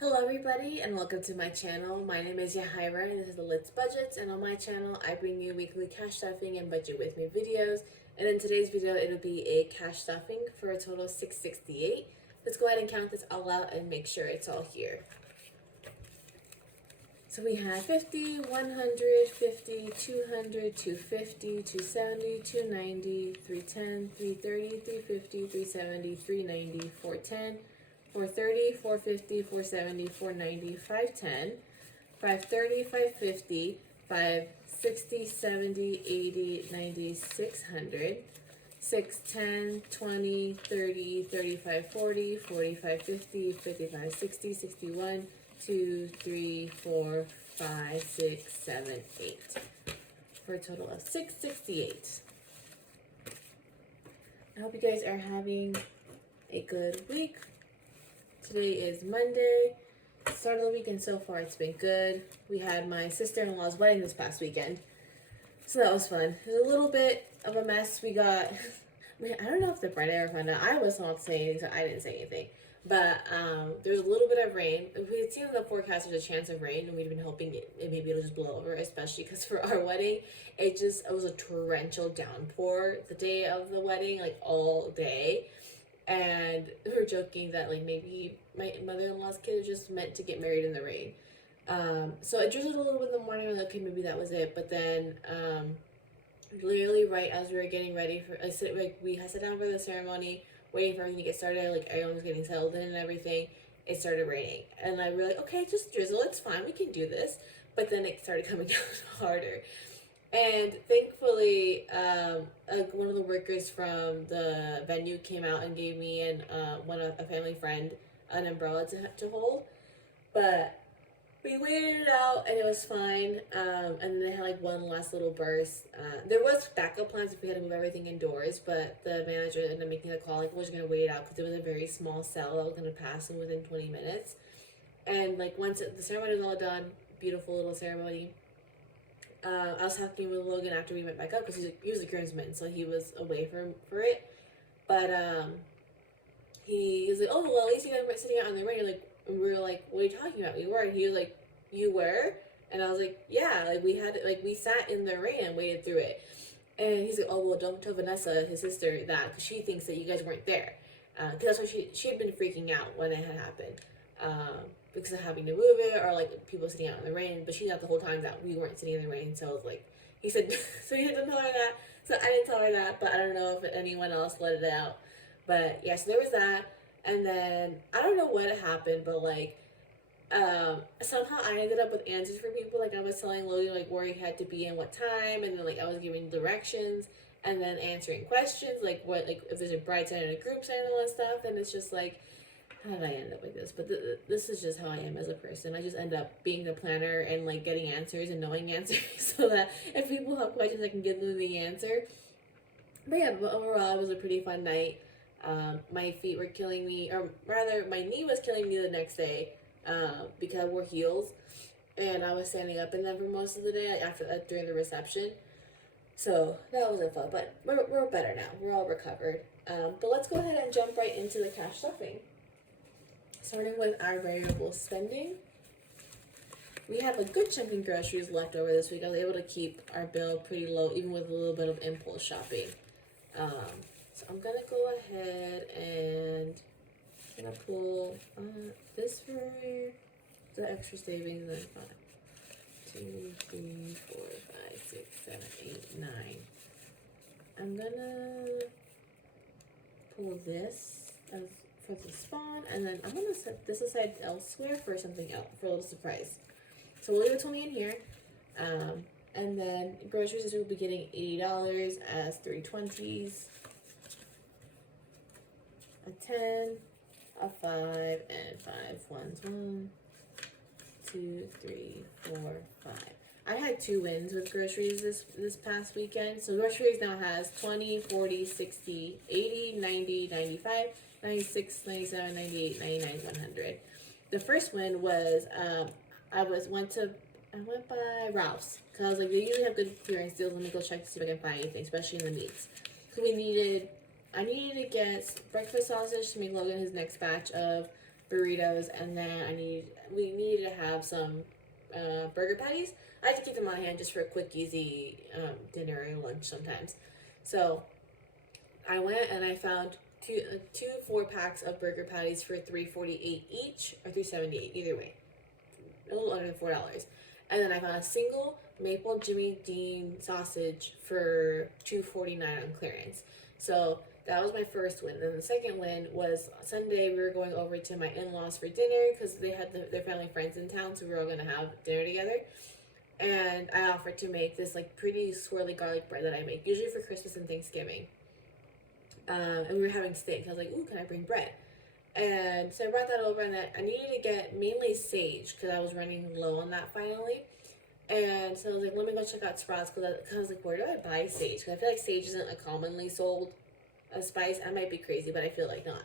Hello everybody and welcome to my channel. My name is Yahaira and this is the Litz Budgets, and on my channel I bring you weekly cash stuffing and budget with me videos. And in today's video it'll be a cash stuffing for a total of $668. Let's go ahead and count this all out and make sure it's all here. So we had 50, 100, 50, 200, 250, 270, 290, 310, 330, 350, 370, 390, 410, 430, 450, 470, 490, 510, 530, 550, 560, 70, 80, 90, 600, 610, 20, 30, 35, 40, 45, 50, 55, 60, 61, 2, 3, 4, 5, 6, 7, 8, for a total of $668. I hope you guys are having a good week. Today is Monday, start of the week, and so far it's been good. We had my sister-in-law's wedding this past weekend, so that was fun. It was a little bit of a mess. We got, I don't know if the bride ever found out. I was not saying anything, so I didn't say anything. But there was a little bit of rain. We had seen in the forecast there's a chance of rain, and we'd been hoping maybe it'll just blow over, especially because for our wedding, it was a torrential downpour the day of the wedding, like all day. And we were joking that like maybe my mother-in-law's kid is just meant to get married in the rain. So it drizzled a little bit in the morning. We were like, okay, maybe that was it. But then literally right as we were getting ready for, we had sat down for the ceremony, waiting for everything to get started. Like everyone was getting settled in and everything. It started raining, and I really, okay, just drizzle. It's fine. We can do this. But then it started coming out harder. And thankfully, one of the workers from the venue came out and gave me and a family friend an umbrella to hold. But we waited it out and it was fine. And then they had like one last little burst. There was backup plans if we had to move everything indoors, but the manager ended up making the call like we're just gonna wait it out because it was a very small cell that was gonna pass in within 20 minutes. And like once the ceremony was all done, beautiful little ceremony. I was talking with Logan after we went back up because he was a groomsman, so he was away for it. But he was like, "Oh well, at least you guys weren't sitting out on the rain." And we were like, "What are you talking about?" We were. And he was like, "You were?" And I was like, "Yeah, like we sat in the rain and waited through it." And he's like, "Oh well, don't tell Vanessa, his sister, that because she thinks that you guys weren't there." Because that's why she had been freaking out when it had happened. Because of having to move it or like people sitting out in the rain, but she thought the whole time that we weren't sitting in the rain. So I was like, he said, so you didn't tell her that. So I didn't tell her that, but I don't know if anyone else let it out. But yeah, so there was that. And then I don't know what happened, but like somehow I ended up with answers for people. Like I was telling Logan like where he had to be and what time, and then like I was giving directions and then answering questions like what, like if there's a bride side and a group side and all that stuff. And it's just like, how did I end up like this? But this is just how I am as a person. I just end up being the planner and like getting answers and knowing answers so that if people have questions, I can give them the answer. But yeah, but overall, it was a pretty fun night. My feet were killing me, or rather, my knee was killing me the next day because I wore heels and I was standing up in them for most of the day after during the reception. So that wasn't fun, but we're better now. We're all recovered. But let's go ahead and jump right into the cash stuffing. Starting with our variable spending, we have a good chunk in groceries left over this week. I was able to keep our bill pretty low, even with a little bit of impulse shopping. So I'm gonna go ahead and I'm gonna pull this for the extra savings and 2, 3, 4, 5, 6, 7, 8, 9. I'm gonna pull this as for the spawn, and then I'm gonna set this aside elsewhere for something else, for a little surprise. So we'll leave it to me in here. And then groceries will be getting $80 as 320s, a 10, a 5, and 5 ones. 1, 2, 3, 4, 5. I had 2 wins with groceries this past weekend. So groceries now has 20, 40, 60, 80, 90, 95, 96, 97, 98, 99, 100. The first win was I went by Ralph's because I was like, they usually have good clearance deals. Let me go check to see if I can find anything, especially in the meats. So I needed to get breakfast sausage to make Logan his next batch of burritos, and then we needed to have some burger patties. I like to keep them on hand just for a quick, easy dinner and lunch sometimes. So I went and I found two 4 packs of burger patties for $3.48 each, or $3.78 either way, a little under $4. And then I found a single maple Jimmy Dean sausage for $2.49 on clearance. So that was my first win. Then the second win was Sunday. We were going over to my in-laws for dinner because they had their family friends in town, so we were all gonna have dinner together. And I offered to make this like pretty swirly garlic bread that I make usually for Christmas and Thanksgiving. And we were having steak. I was like, "Ooh, can I bring bread?" And so I brought that over, and I needed to get mainly sage because I was running low on that finally. And so I was like, let me go check out Sprouts because I was like, where do I buy sage? Because I feel like sage isn't a commonly sold a spice. I might be crazy, but I feel like not.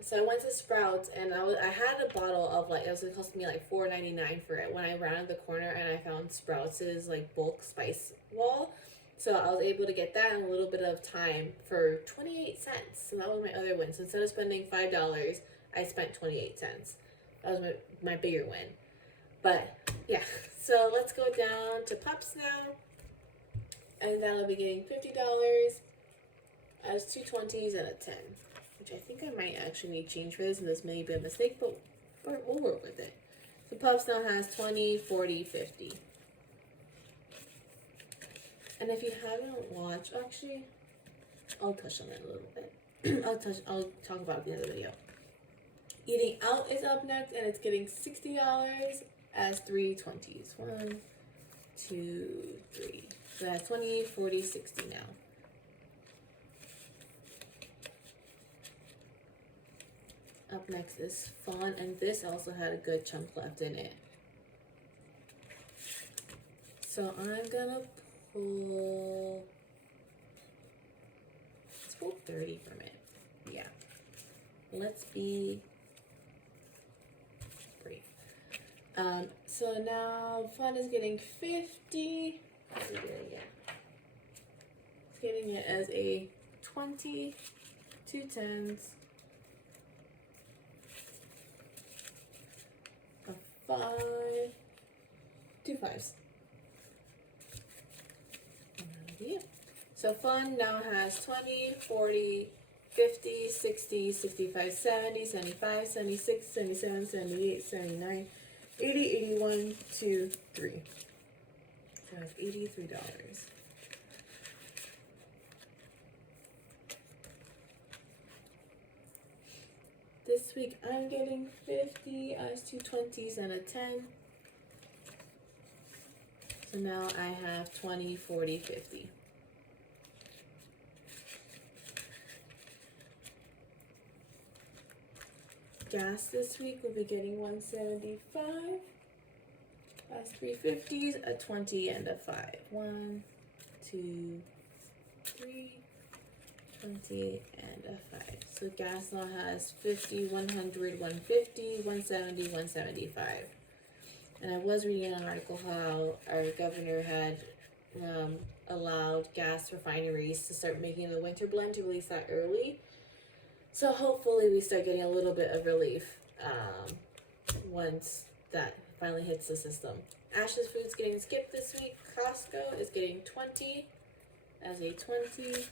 So I went to Sprouts, and I had a bottle of like, it was gonna cost me like $4.99 for it when I rounded the corner and I found Sprouts's like bulk spice wall. So I was able to get that in a little bit of time for 28 cents. So that was my other win. So instead of spending $5, I spent 28 cents. That was my bigger win. But yeah, so let's go down to Pups now. And that'll be getting $50 as 2 20s and a 10. Which I think I might actually need change for this, and this may be a mistake, but we'll work with it. So Pups now has 20, 40, 50. And if you haven't watched, actually, I'll touch on it a little bit. I'll talk about it at the end of the video. Eating Out is up next, and it's getting $60 as 3 20s. 1, 2, 3. So that's 20, 40, 60 now. Up next is Fawn, and this also had a good chunk left in it. So I'm gonna pull, let's pull 30 from it. Yeah. Let's be brief. So now Fawn is getting 50. What's it getting? Yeah. It's getting it as a 20, 2 10s, a 5, 2 5s. So Fun now has 20, 40, 50, 60, 65, 70, 75, 76, 77, 78, 79, 80, 81, 2, 3. So that's $83. This week I'm getting 50 as 2 20s and a 10. So now I have 20, 40, 50. Gas this week will be getting 175 as 3 50s, a 20 and a 5. 1, 2, 3, 20 and a 5. So gas now has 50, 100, 150, 170, 175. And I was reading an article how our governor had allowed gas refineries to start making the winter blend to release that early. So hopefully we start getting a little bit of relief once that finally hits the system. Ash's Food's getting skipped this week. Costco is getting 20 as a 20.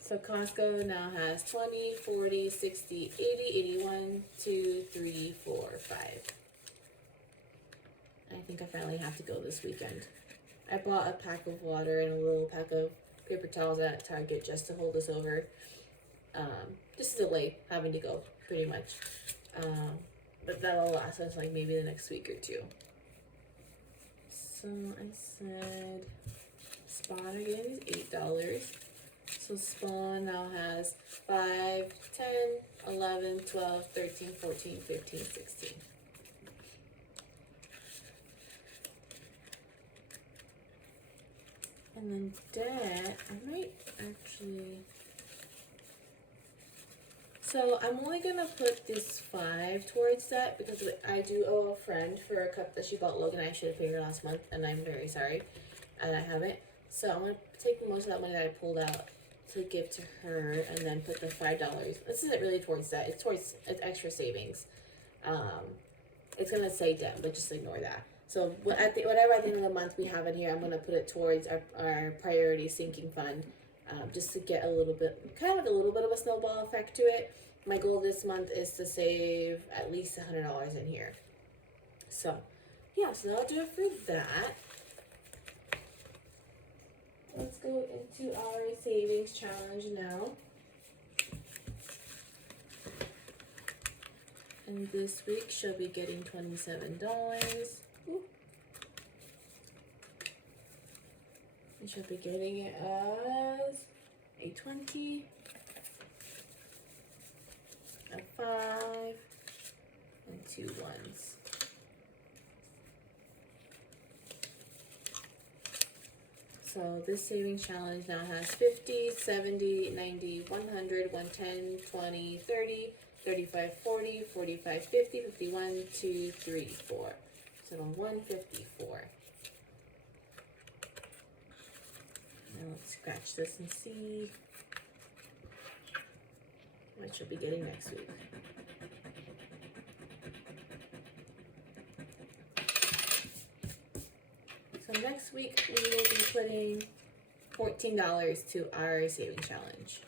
So Costco now has 20, 40, 60, 80, 81, 2, 3, 4, 5. I think I finally have to go this weekend. I bought a pack of water and a little pack of paper towels at Target just to hold us over. Just to delay having to go, pretty much. But that'll last us like maybe the next week or two. So I said Spawn again is $8. So Spawn now has 5, 10, 11, 12, 13, 14, 15, 16. And then debt, I might actually... So I'm only going to put this 5 towards that because I do owe a friend for a cup that she bought Logan. I should have paid her last month, and I'm very sorry, and I haven't. So I'm going to take most of that money that I pulled out to give to her, and then put the $5. This isn't really towards that. It's towards extra savings. It's gonna say debt, but just ignore that. So whatever at the end of the month we have in here, I'm gonna put it towards our priority sinking fund, just to get a little bit, kind of like a little bit of a snowball effect to it. My goal this month is to save at least $100 in here. So, yeah, so that'll do it for that. Let's go into our savings challenge now. And this week she'll be getting $27. Ooh. And she'll be getting it as a 20, a 5, and 2 1s. So this savings challenge now has 50, 70, 90, 100, 110, 20, 30, 35, 40, 45, 50, 51, 2, 3, 4. So 154. Now let's scratch this and see what she'll be getting next week. So next week we will be putting $14 to our saving challenge.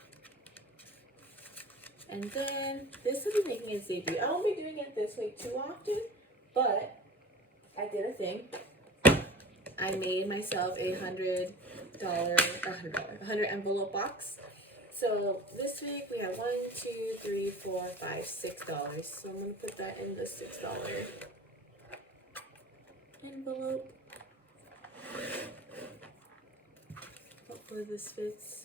And then this will be making its debut. I won't be doing it this week too often, but I did a thing. I made myself a $100 envelope box. So this week we have $1, 2, 3, 4, 5, $6. So I'm gonna put that in the $6 envelope. Hopefully this fits.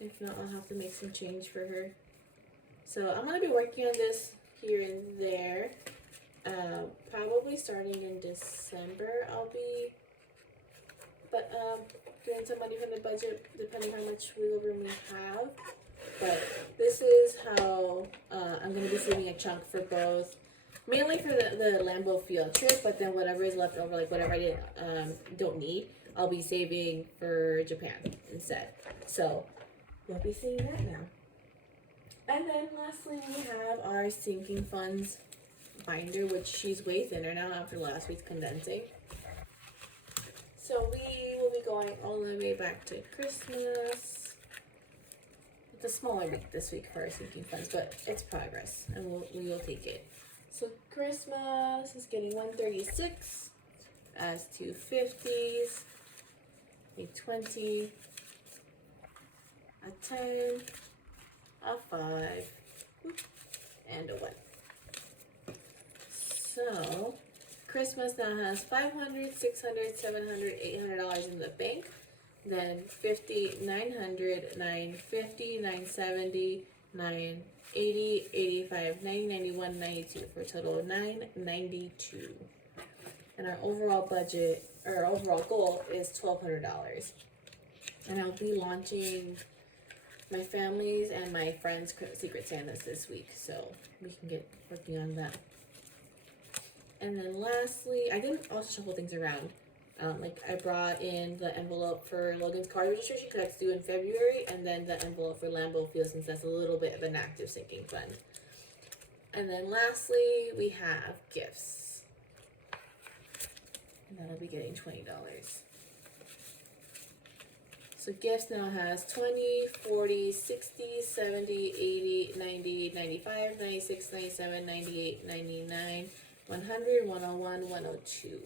If not, I'll have to make some change for her. So I'm gonna be working on this here and there. Probably starting in December I'll be doing some money from the budget depending how much wiggle room we have. But this is how I'm gonna be saving a chunk for both, mainly for the Lambeau field trip, but then whatever is left over, like whatever I don't need, I'll be saving for Japan instead. So we'll be seeing that now. And then lastly, we have our sinking funds binder, which she's way thinner now after last week's condensing. So we will be going all the way back to Christmas. It's a smaller week this week for our sinking funds, but it's progress, and we will take it. So Christmas is getting 136 as 2 50s, a 20, a 10, a 5, and a 1. So Christmas now has $500, $600, $700, $800 in the bank. Then 50, 900, 950, 970, 980, 85, 90, 91, 92 for a total of 992. And our overall budget, or our overall goal is $1,200. And I'll be launching my family's and my friends' Secret Santas this week, so we can get working on that. And then lastly, I didn't also shuffle things around. I brought in the envelope for Logan's car registration because that's due in February, and then the envelope for Lambeau Field since that's a little bit of an active sinking fund. And then lastly, we have gifts. And that'll be getting $20. So gifts now has 20, 40, 60, 70, 80, 90, 95, 96, 97, 98, 99, 100, 101, 102.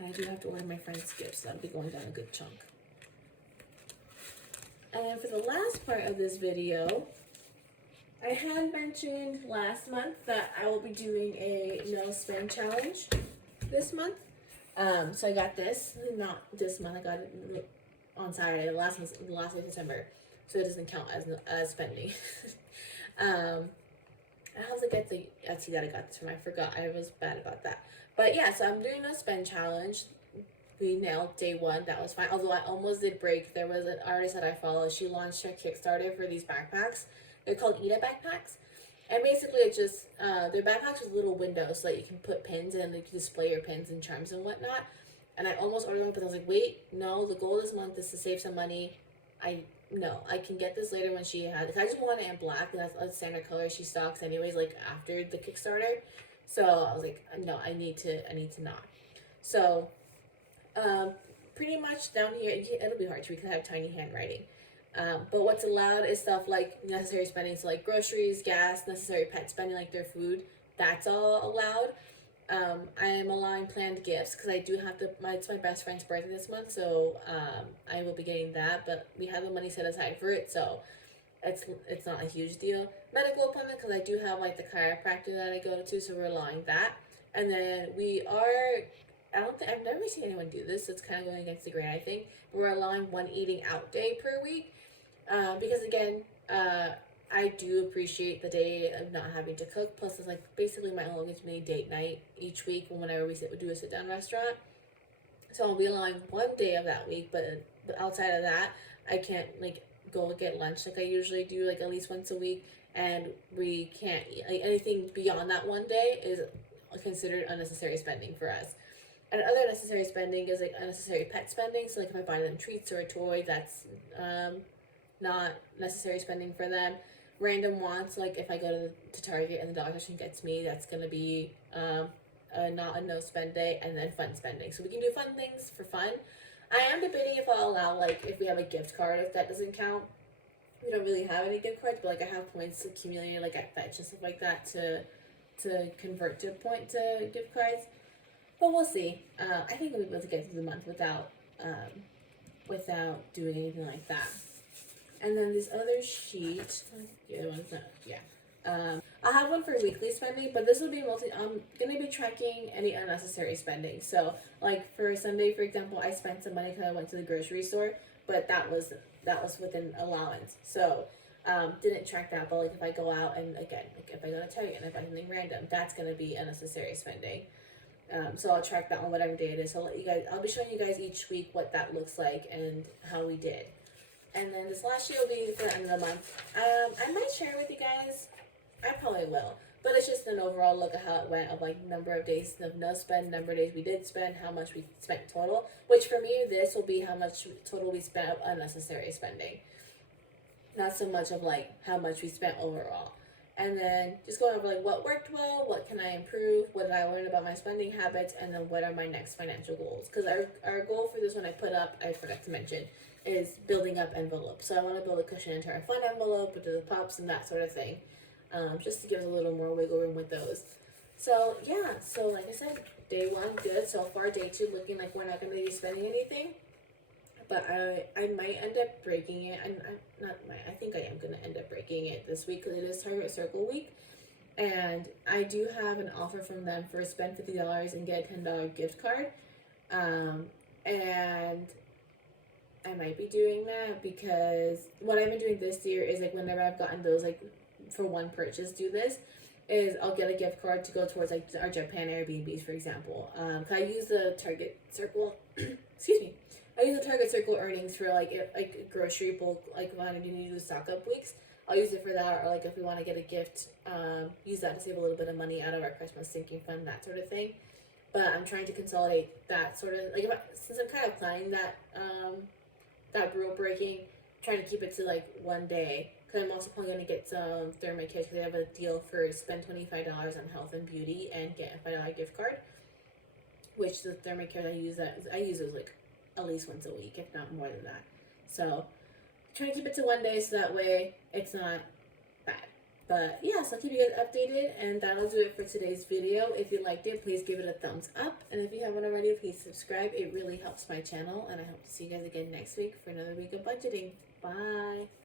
I do have to order my friend's gifts, so that'll be going down a good chunk. And for the last part of this video, I had mentioned last month that I will be doing a no spend challenge this month. So I got this, not this month, I got it on Saturday, the last week of December, so it doesn't count as spending. I also get the Etsy that I got this from. I forgot, I was bad about that. But yeah, so I'm doing a spend challenge. We nailed day one, that was fine. Although I almost did break. There was an artist that I follow. She launched her Kickstarter for these backpacks. They're called Ida backpacks. And basically it's just, they're backpacks with little windows so that you can put pins in and you can display your pins and charms and whatnot. and I almost ordered one, but I was like, wait, no, the goal this month is to save some money. No, I can get this later when she has. I just want it in black, and that's a standard color she stocks anyways. Like after the Kickstarter, so I was like, no, I need to not. So, pretty much down here, it'll be hard to read because I have tiny handwriting. But what's allowed is stuff like necessary spending, so like groceries, gas, necessary pet spending, like their food. That's all allowed. I am allowing planned gifts because I do have it's my best friend's birthday this month, so I will be getting that. But we have the money set aside for it, so it's not a huge deal. Medical appointment because I do have like the chiropractor that I go to, so we're allowing that. And then I've never seen anyone do this, so it's kind of going against the grain, I think. We're allowing one eating out day per week because again, I do appreciate the day of not having to cook. Plus, it's like basically my longest mini date night each week whenever we do a sit down restaurant. So I'll be allowing one day of that week, but outside of that, I can't like go get lunch like I usually do, like at least once a week. And we can't eat like anything beyond that one day is considered unnecessary spending for us. And other necessary spending is like unnecessary pet spending. So like if I buy them treats or a toy, that's not necessary spending for them. Random wants, like if I go to Target and the dog section gets me, that's gonna be not a no spend day. And then fun spending, so we can do fun things for fun. I am debating if I'll allow like if we have a gift card, if that doesn't count. We don't really have any gift cards, but like I have points accumulated like at Fetch and stuff like that to convert to point to gift cards. But we'll see. I think we'll be able to get through the month without doing anything like that. And then this other sheet, the other one's not, yeah. I'll have one for weekly spending, but this will be I'm gonna be tracking any unnecessary spending. So, like for Sunday, for example, I spent some money because I went to the grocery store, but that was within allowance. So, didn't track that. But like if I go out and again, like if I go to Target and I buy something random, that's gonna be unnecessary spending. So I'll track that on whatever day it is. So I'll be showing you guys each week what that looks like and how we did. And then this last sheet will be for the end of the month. I might share with you guys. I probably will. But it's just an overall look at how it went of like number of days of no spend, number of days we did spend, how much we spent total. Which for me, this will be how much total we spent of unnecessary spending. Not so much of like how much we spent overall. And then just going over like what worked well, what can I improve, what did I learn about my spending habits, and then what are my next financial goals. Because our goal for this one I put up, I forgot to mention, is building up envelopes. So I want to build a cushion into our fun envelope, into the pops and that sort of thing. Just to give us a little more wiggle room with those. So yeah, so like I said, day one good. So far day two looking like we're not going to be spending anything. But I might end up breaking it. I think I am going to end up breaking it this week because it is Target Circle week. And I do have an offer from them for spend $50 and get a $10 gift card. And I might be doing that because what I've been doing this year is like whenever I've gotten those like for one purchase is I'll get a gift card to go towards like our Japan Airbnbs, for example. I use the Target Circle, excuse me. I use the Target Circle earnings for like grocery bulk, like when I need to do stock up weeks. I'll use it for that, or like if we want to get a gift, use that to save a little bit of money out of our Christmas sinking fund, that sort of thing. But I'm trying to consolidate that sort of like since I'm kind of planning that rule breaking, trying to keep it to like one day. Because I'm also probably going to get some ThermaCare because they have a deal for spend $25 on health and beauty and get a $5 gift card. Which the ThermaCare I use those like at least once a week, if not more than that. So trying to keep it to one day so that way it's not bad. But yeah, so I'll keep you guys updated, and that'll do it for today's video. If you liked it, please give it a thumbs up, and if you haven't already, please subscribe. It really helps my channel, and I hope to see you guys again next week for another week of budgeting. Bye.